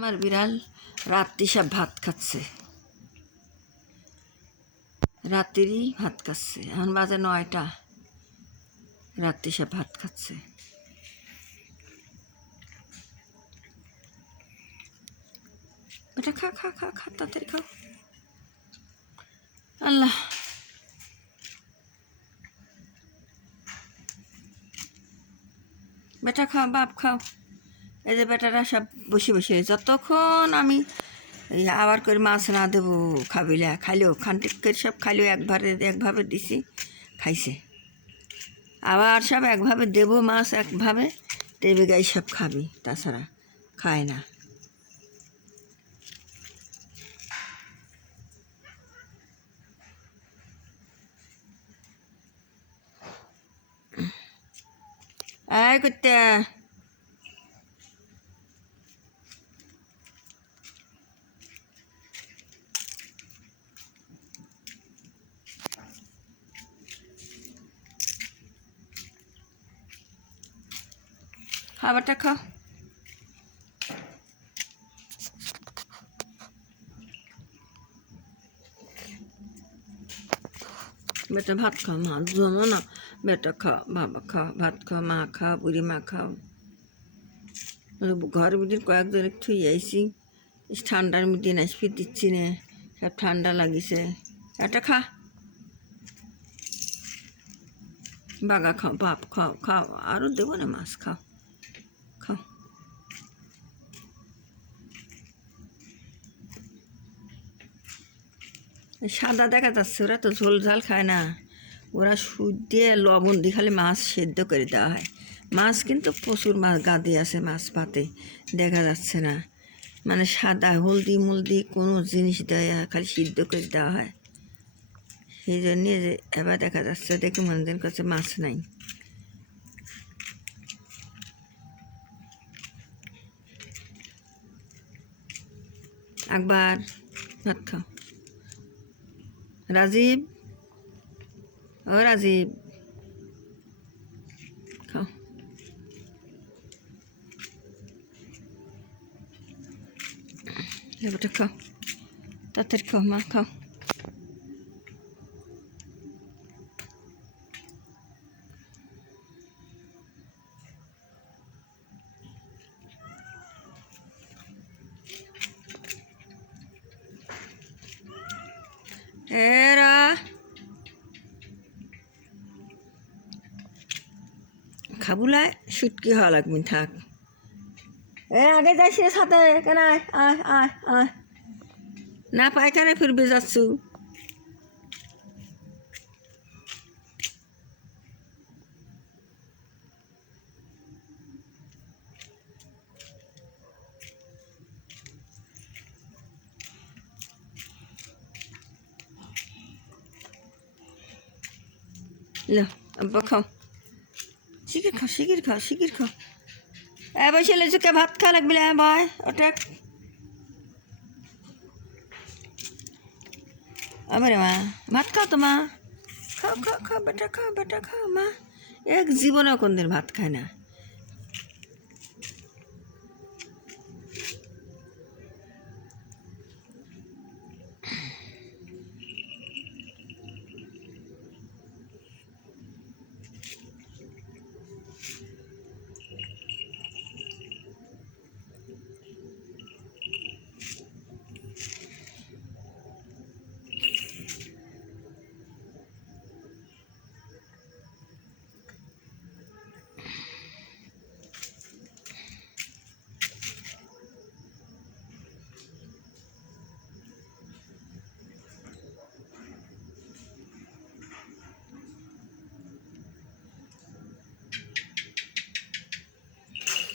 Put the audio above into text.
আমার বিড়াল রাত্রি সব ভাত খাচ্ছে, রাত্রিরই ভাত খাচ্ছে। এখন বাজে 9টা, রাত্রি সব ভাত খাচ্ছে। বেটা খা খা খা খা, তাড়াতাড়ি খাও। আল্লাহ, বেটা খাও, বাপ খাও। এই যে বেটারা সব বসে বসে, যতক্ষণ আমি এই আবার করে মাছ না দেবো খাবিলা, খাইলেও খান্তিক করে সব খাইলেও একভাবে দিছি, খাইছে। আবার সব একভাবে দেবো মাছ, একভাবে দেবে গাই সব খাবি, তাছাড়া খায় না। এই করতে খাবারটা খাও। বেটা ভাত খাও, মা জমো না। বেটা খাও, বাবা খাও, ভাত খাও, মা খাও, বুড়ি মা খাও। ঘর বুঝির কয়েকজন একটু আইসি, ঠান্ডার মধ্যে আসবি দিচ্ছি না, সব ঠান্ডা লাগিছে। এটা খা, বাগা খাও, বাপ খাও, খাও, আরও দেবো না মাছ, খাও খাও। সাদা দেখা যাচ্ছে, ওরা তো ঝোল ঝাল খায় না, ওরা সুদ দিয়ে লবণ দিয়ে খালি মাছ সেদ্ধ করে দেওয়া হয়। মাছ কিন্তু প্রচুর মাছ গাদে আছে, মাছ পাতে দেখা যাচ্ছে না, মানে সাদা হলদি মুলদি কোনো জিনিস দেওয়া খালি সিদ্ধ করে দেওয়া হয়। সেই জন্যে যে এবার দেখা যাচ্ছে, দেখে মনে কাছে মাছ নাই। একবার ভাত খাও। রাজীব, ও রাজীব, খাও। এবারটা খাও, তাড়াতাড়ি খাও, মা খাও। এরা খাবুলায় সুটকি হওয়া লাগবে, থাক। আগে যাইস রে সাথে, কেন? আয় আয় আয় আয়, না পায়খানায় ফিরবে যাচ্ছু। লো আব্বা খাও, শিখির খাও, শিখির খাও, শিখির খাও। এবার ছেলে চুকে ভাত খাওয়া লাগবে, ভাই ওটা। আবার মা ভাত খাও তো, মা খাও খাও খাও, বেটা খাও, বেটা খাও। মা এক জীবনেও কোনদিন ভাত খায় না।